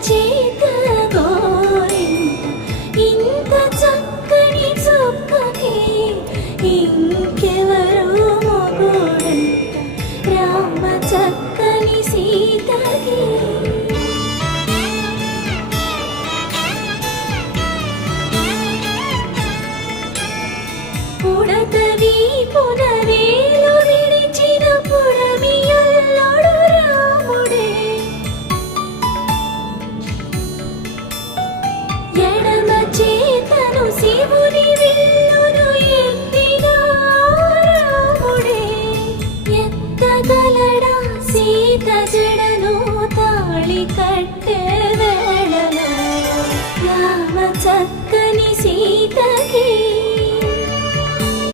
చేత గోరింట ఇంత చక్కని చుక్కకి ఇంకెవరు మొగుడంట రామ చక్కని సీతకి. ఉడతవి పునవే